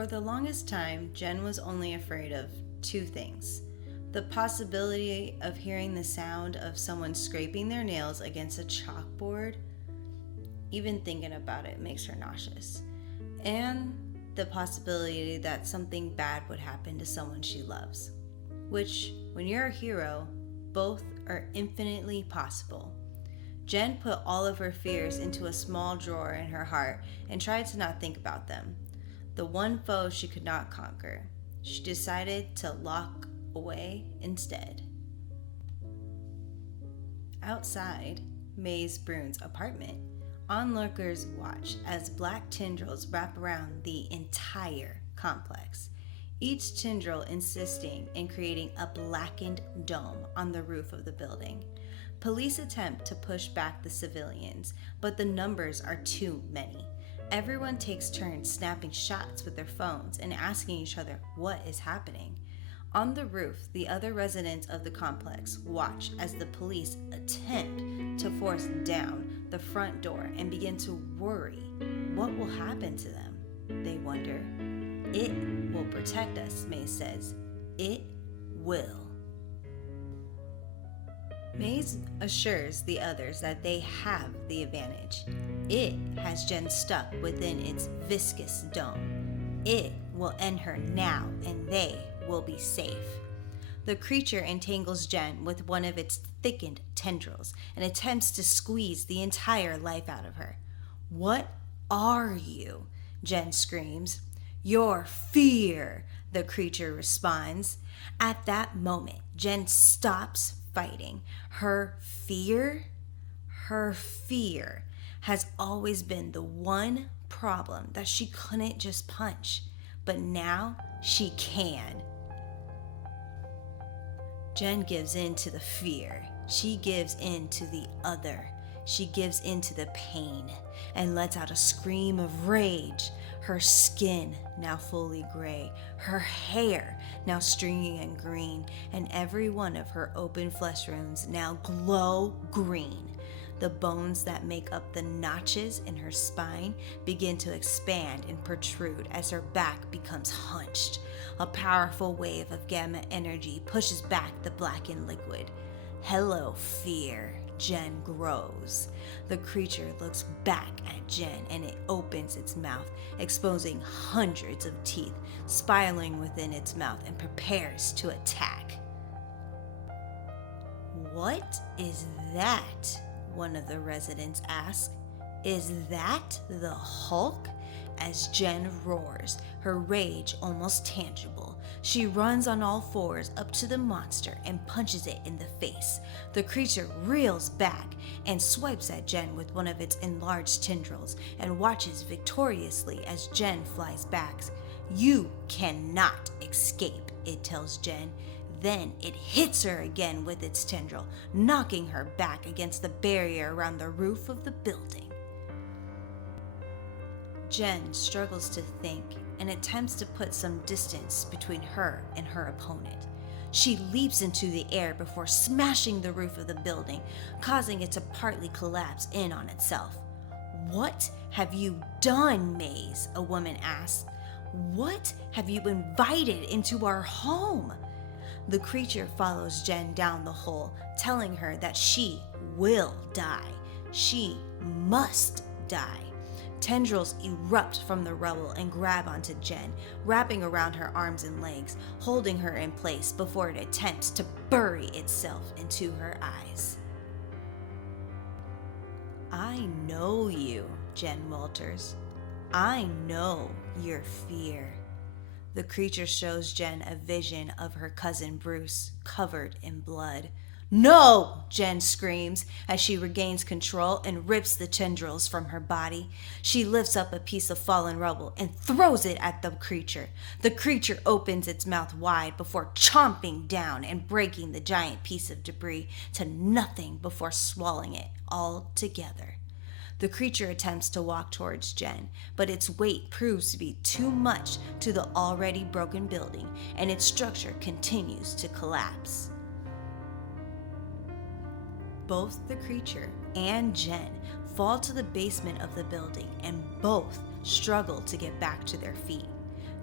For the longest time, Jenn was only afraid of two things: the possibility of hearing the sound of someone scraping their nails against a chalkboard. Even thinking about it makes her nauseous. And the possibility that something bad would happen to someone she loves. Which, when you're a hero, both are infinitely possible. Jenn put all of her fears into a small drawer in her heart and tried to not think about them. The one foe she could not conquer. She decided to lock away instead. Outside Maise Brewn's apartment, onlookers watch as black tendrils wrap around the entire complex, each tendril insisting in creating a blackened dome on the roof of the building. Police attempt to push back the civilians, but the numbers are too many. Everyone takes turns snapping shots with their phones and asking each other what is happening. On the roof, the other residents of the complex watch as the police attempt to force down the front door and begin to worry. What will happen to them? They wonder. It will protect us, Maise says. It will. Maise assures the others that they have the advantage. It has Jenn stuck within its viscous dome. It will end her now, and they will be safe. The creature entangles Jenn with one of its thickened tendrils and attempts to squeeze the entire life out of her. "What are you?" Jenn screams. "Your fear," the creature responds. At that moment, Jenn stops fighting. Her fear has always been the one problem that she couldn't just punch, but now she can. Jenn gives in to the fear. She gives in to the other. She gives in to the pain and lets out a scream of rage. Her skin now fully gray, her hair now stringy and green, and every one of her open flesh wounds now glow green. The bones that make up the notches in her spine begin to expand and protrude as her back becomes hunched. A powerful wave of gamma energy pushes back the blackened liquid. "Hello, fear," Jenn grows. The creature looks back at Jenn and it opens its mouth, exposing hundreds of teeth spiraling within its mouth, and prepares to attack. "What is that?" one of the residents asks. "Is that the Hulk?" As Jenn roars, her rage almost tangible, she runs on all fours up to the monster and punches it in the face. The creature reels back and swipes at Jenn with one of its enlarged tendrils and watches victoriously as Jenn flies back. "You cannot escape," it tells Jenn. Then it hits her again with its tendril, knocking her back against the barrier around the roof of the building. Jenn struggles to think and attempts to put some distance between her and her opponent. She leaps into the air before smashing the roof of the building, causing it to partly collapse in on itself. "What have you done, Maise?" a woman asks. "What have you invited into our home?" The creature follows Jenn down the hole, telling her that she will die. She must die. Tendrils erupt from the rubble and grab onto Jenn, wrapping around her arms and legs, holding her in place before it attempts to bury itself into her eyes. "I know you," Jenn Walters. "I know your fear." The creature shows Jenn a vision of her cousin Bruce, covered in blood. "No!" Jenn screams as she regains control and rips the tendrils from her body. She lifts up a piece of fallen rubble and throws it at the creature. The creature opens its mouth wide before chomping down and breaking the giant piece of debris to nothing before swallowing it all together. The creature attempts to walk towards Jenn, but its weight proves to be too much to the already broken building, and its structure continues to collapse. Both the creature and Jenn fall to the basement of the building, and both struggle to get back to their feet.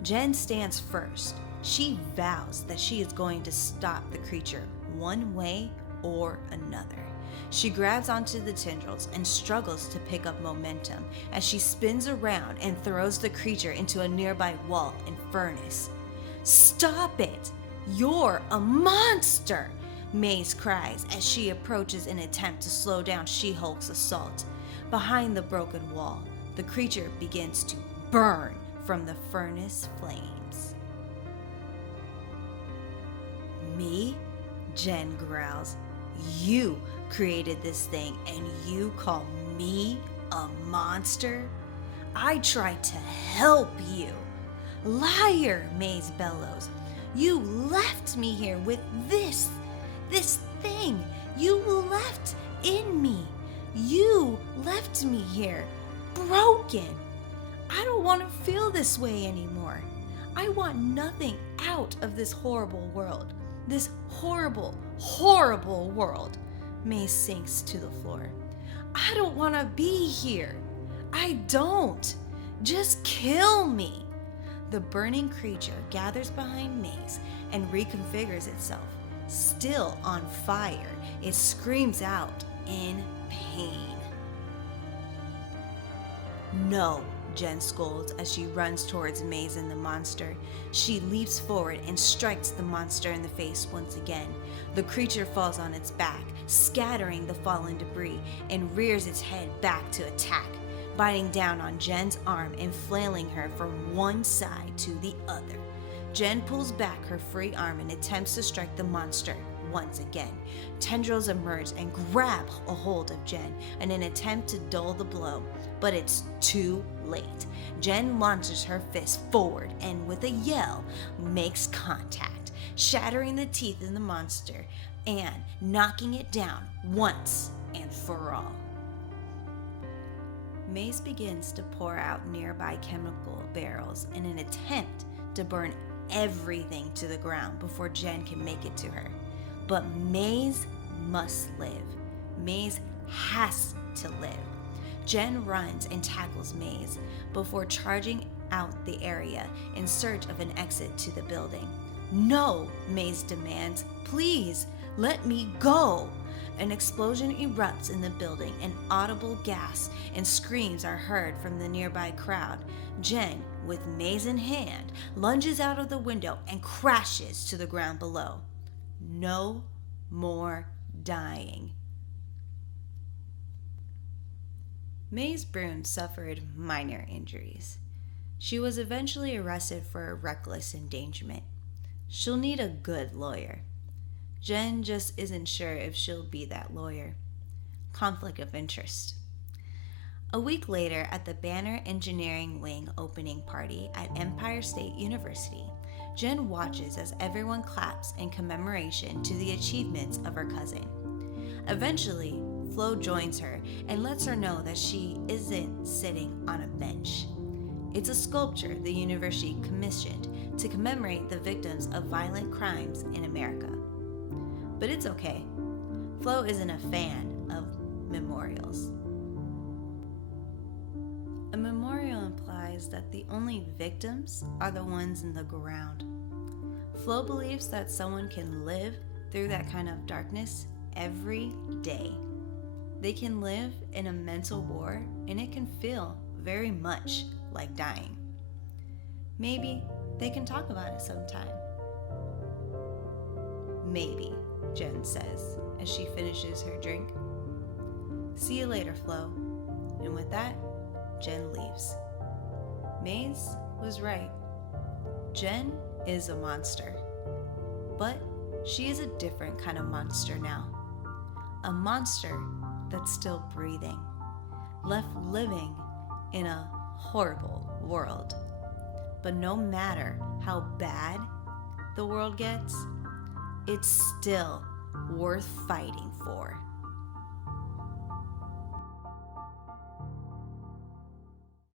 Jenn stands first. She vows that she is going to stop the creature one way or another. She grabs onto the tendrils and struggles to pick up momentum as she spins around and throws the creature into a nearby wall and furnace. "Stop it! You're a monster!" Maise cries as she approaches in an attempt to slow down She-Hulk's assault. Behind the broken wall, the creature begins to burn from the furnace flames. "Me?" Jenn growls. "You created this thing and you call me a monster? I tried to help you." "Liar!" Maise bellows. "You left me here with this thing. You left in me. You left me here, broken. I don't want to feel this way anymore. I want nothing out of this horrible world. This horrible, horrible world." Maise sinks to the floor. "I don't want to be here. I don't. Just kill me." The burning creature gathers behind Maise and reconfigures itself. Still on fire, it screams out in pain. "No," Jenn scolds as she runs towards Maise and the monster. She leaps forward and strikes the monster in the face once again. The creature falls on its back, scattering the fallen debris, and rears its head back to attack, biting down on Jenn's arm and flailing her from one side to the other. Jenn pulls back her free arm and attempts to strike the monster once again. Tendrils emerge and grab a hold of Jenn in an attempt to dull the blow, but it's too late. Jenn launches her fist forward and with a yell makes contact, shattering the teeth in the monster and knocking it down once and for all. Maise begins to pour out nearby chemical barrels in an attempt to burn everything to the ground before Jenn can make it to her. But Maise must live. Maise has to live. Jenn runs and tackles Maise before charging out the area in search of an exit to the building. "No," Maise demands. "Please, let me go." An explosion erupts in the building and audible gasps and screams are heard from the nearby crowd. Jenn, with Maise in hand, lunges out of the window and crashes to the ground below. No more dying. Maise Brewn suffered minor injuries. She was eventually arrested for reckless endangerment. She'll need a good lawyer. Jenn just isn't sure if she'll be that lawyer. Conflict of interest. A week later, at the Banner Engineering Wing opening party at Empire State University, Jenn watches as everyone claps in commemoration to the achievements of her cousin. Eventually, Flo joins her and lets her know that she isn't sitting on a bench. It's a sculpture the university commissioned to commemorate the victims of violent crimes in America. But it's okay. Flo isn't a fan of memorials. A memorial implies that the only victims are the ones in the ground. Flo believes that someone can live through that kind of darkness every day. They can live in a mental war, and it can feel very much like dying. Maybe they can talk about it sometime. Maybe, Jenn says as she finishes her drink. "See you later, Flo." And with that, Jenn leaves. Maise was right. Jenn is a monster. But she is a different kind of monster now. A monster that's still breathing, left living in a horrible world. But no matter how bad the world gets, it's still worth fighting for.